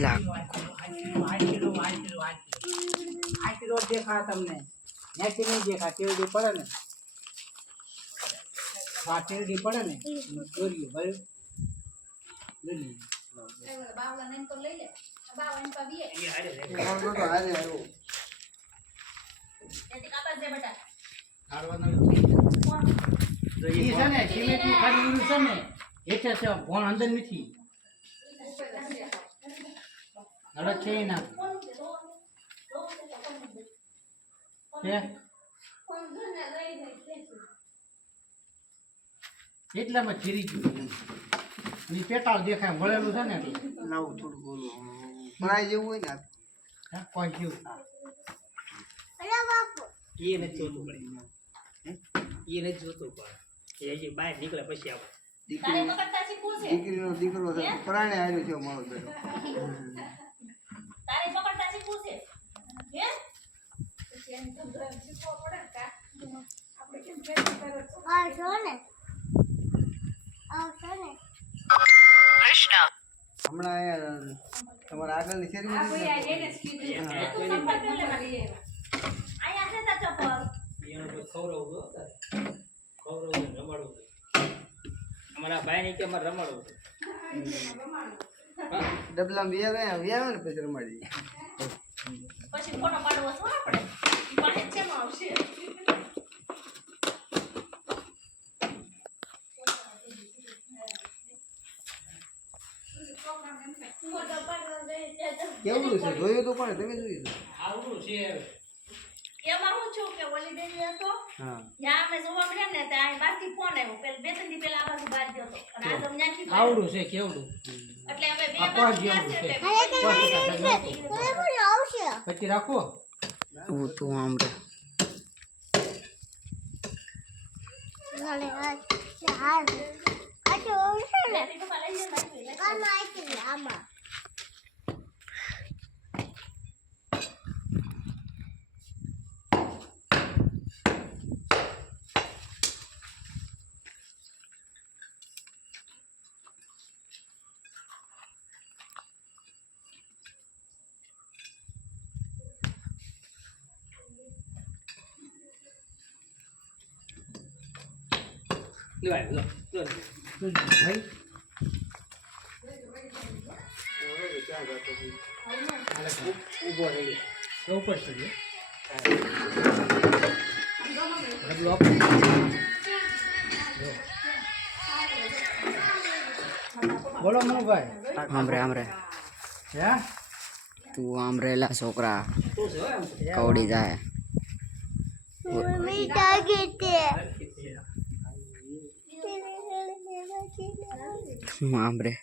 લાખ આટલી રોડ દેખા તમને ત્યાંથી નહીં દેખા ટેરડી પડે ને હા ટેરડી પડે ને દોર્યું ભર્યું લઈ લીધું. બાવલા ને તો લઈ લે બાવલા ને તો વીએ મારો બેટો હારે આવ્યો એથી કાપા દે બેટા કાઢવાનો નથી. ઈ છે ને સિમેન્ટનું ખાલી છે ને હેઠે છે ભોણ અંદર નથી. હળદ છે એટલામાં જીરી ગયું. પેટાળ દેખાય વળેલું છે ને એટલે. લાવું થોડું બોલું. ભરાઈ જેવું હોય ને કોઈ જેવું. એ નથી જોતું પડે એ નથી જોતું પડે એ હજી બહાર નીકળે પછી આવે. તારે દીકરી પકડતા શીખવું છે? દીકરીનો દીકરો છે પરાણે આવ્યો છે મારો બેટો. તારે પકડતા શીખવું છે? હે? હમણાં તમારા આગળની શેરી ખવડાવું ખવડાવું રમાડવું અમારા ભાઈ ની કે મારે રમાડવું. ડબલા બે ગયા બે આવે ને પછી રમાડી પછી ફોટો પાડવો છો આપણે. પણ પાસે જ છે માં આવશે. ફોટો છે. કેવું છે? જોયું તો પણ તમે જોયું? આવડું છે. એમાં હું છું કે ઓલી દેવી હતો. હા. અમે જોવા મળ્યા ને ત્યાં બહારથી ફોન આવ્યો. પેલા બે ત્રણ દી પહેલા આ બાજુ બહાર ગયો હતો. અને આજે ત્યાંથી આવડું છે કેવડું? એટલે અમે બે બાજુ ગયા છે છે. પછી રાખો. તું આમ રે એટલે. લો. ભાઈ ઊભો રહી તો ઉપર ચડીએ. બોલો મનુભાઈ આમ રે આમ રે હે તું આમ રેલા છોકરા? કવડી જાય તમારું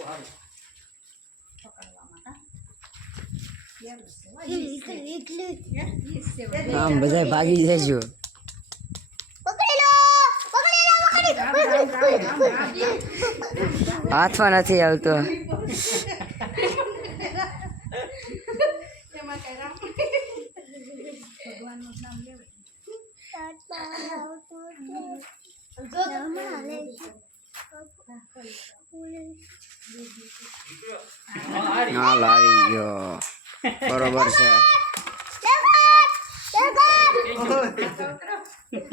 હારું. આમ બધા ભાગી જજો હાથમાં નથી આવતો. હાલ આવી ગયો બરોબર છે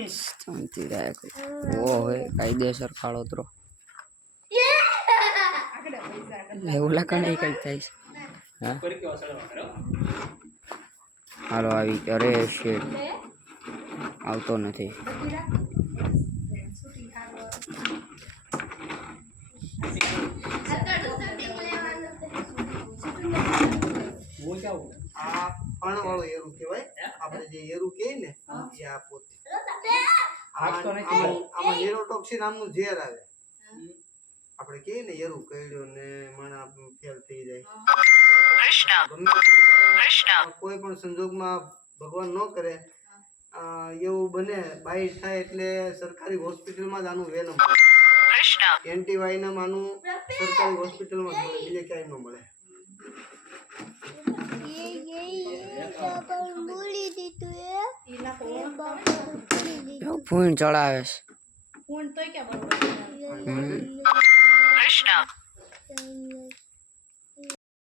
શાંતિ રાખ ઓ હોય કાયદેસર કાળોતરો એવું લાગે નહીં કઈ થાય છે હા હાલો આવી અરે શેટ આવતો નથી. આ પણ વાળો એરું કહેવાય. આપણે જે એરું કહીએ ને એ આ પોતે. આમાં નેરોટોક્સિન નામનું ઝેર આવે. આપણે કહીએ ને એરું કઈડ્યો ને મણા ફેલ થઈ જાય. તે કોઈ પણ સંજોગમાં ભગવાન ન કરે એવું બને બાઈસ થાય એટલે સરકારી હોસ્પિટલમાં જ આનું વેન મળે એન્ટીવાયનમ આનું સરકારી હોસ્પિટલમાં જ મળે બીજે ક્યાંય ન મળે. ફોન ચડાવે છે. ફોન તો ક્યાં પ્રશ્ન.